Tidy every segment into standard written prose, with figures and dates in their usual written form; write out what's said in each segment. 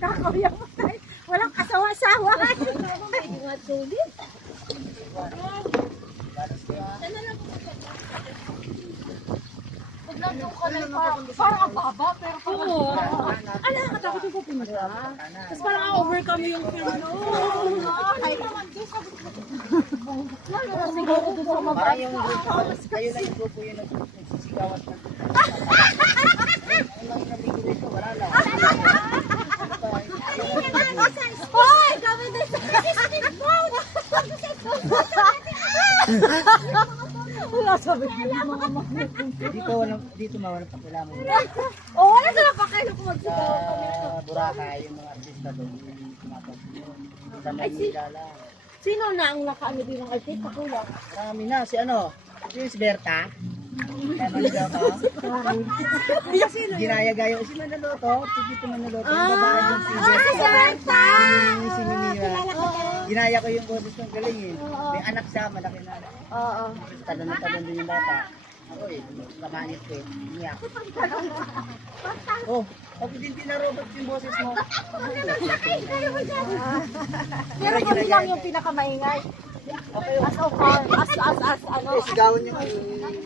Kakuya mo tayo. Walang kasawa-sawa. Parang ang baba, pero parang... Ano, nakatakot yung pupunta. Tapos parang overcome yung film. Ay, naman doon sa... Siguro doon sa mga... Parang yung grupo, kayo lang yung grupo yun nagsisigawan. Ang naligo dito, wala lang. Hoy! Kami din sa phone! Wala sabi ko. Dito mawalang pakilaman. Oo, wala sila pa kayo kung magsigaw. Sa Boracay, yung mga artista doon, sa Maynila lang. Sino na ang nakaano din ng artist? Kuya. Marami na, si ano? Si Berta. Kaya ko. Ginaya-gaya. Si Manaloto, si Tito Manaloto. Yung babae yung si Berta. Si Minira. Ginaya ko yung boses ng galing eh. May anak siya, malaki na. Oo. Talon na talon din yung bata. Ako eh, kamanit ko eh. Niyak. Oh, pag din pinarobot yung boses mo. Pero kung lang yung pinakamaingay. As of far, as ano. Sigawan niyo.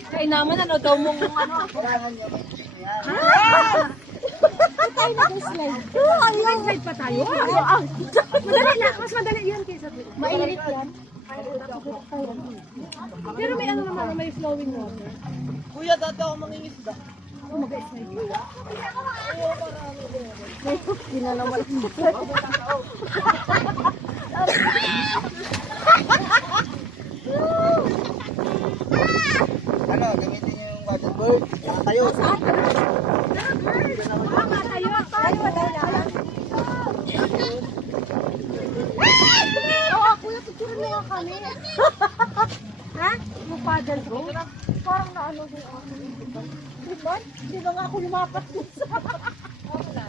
Kaya naman ano daw mong ano. Kailangan niyo. Tayo na yung slide. Oo, ayun. Slide pa tayo. Madali lang. Mas madali yun kaysa. Mainit yan. Pero may ano naman, may flowing water. Kuya, dati ako mangingisda. Oh, mag-slide. May hindi na naman. Ano, gamitin niyo yung waterboard. Tayo. Tayo, madali lang. Oo, kuya, picture mo nga kami. Ha? Yung paddle ko? Parang naano din ako. Diba? Di ba nga ako lumapat dun sa...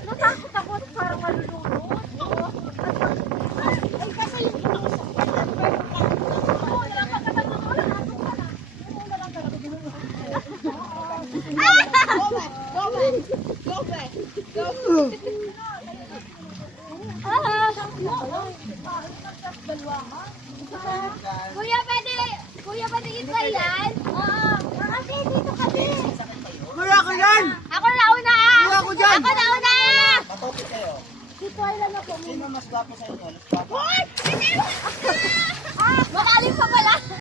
Natakot ako at parang malulunod. Ay, kasi yung Kuya, pwede i-try yan? Oo. Kasi dito kami. Kuya, ako yan! Ako na una! Kuya, ako dyan! Ako na una! Matopit kayo. si Twyla na po. Sino mas gwapo sa inyo? Mas gwapo? Hoy!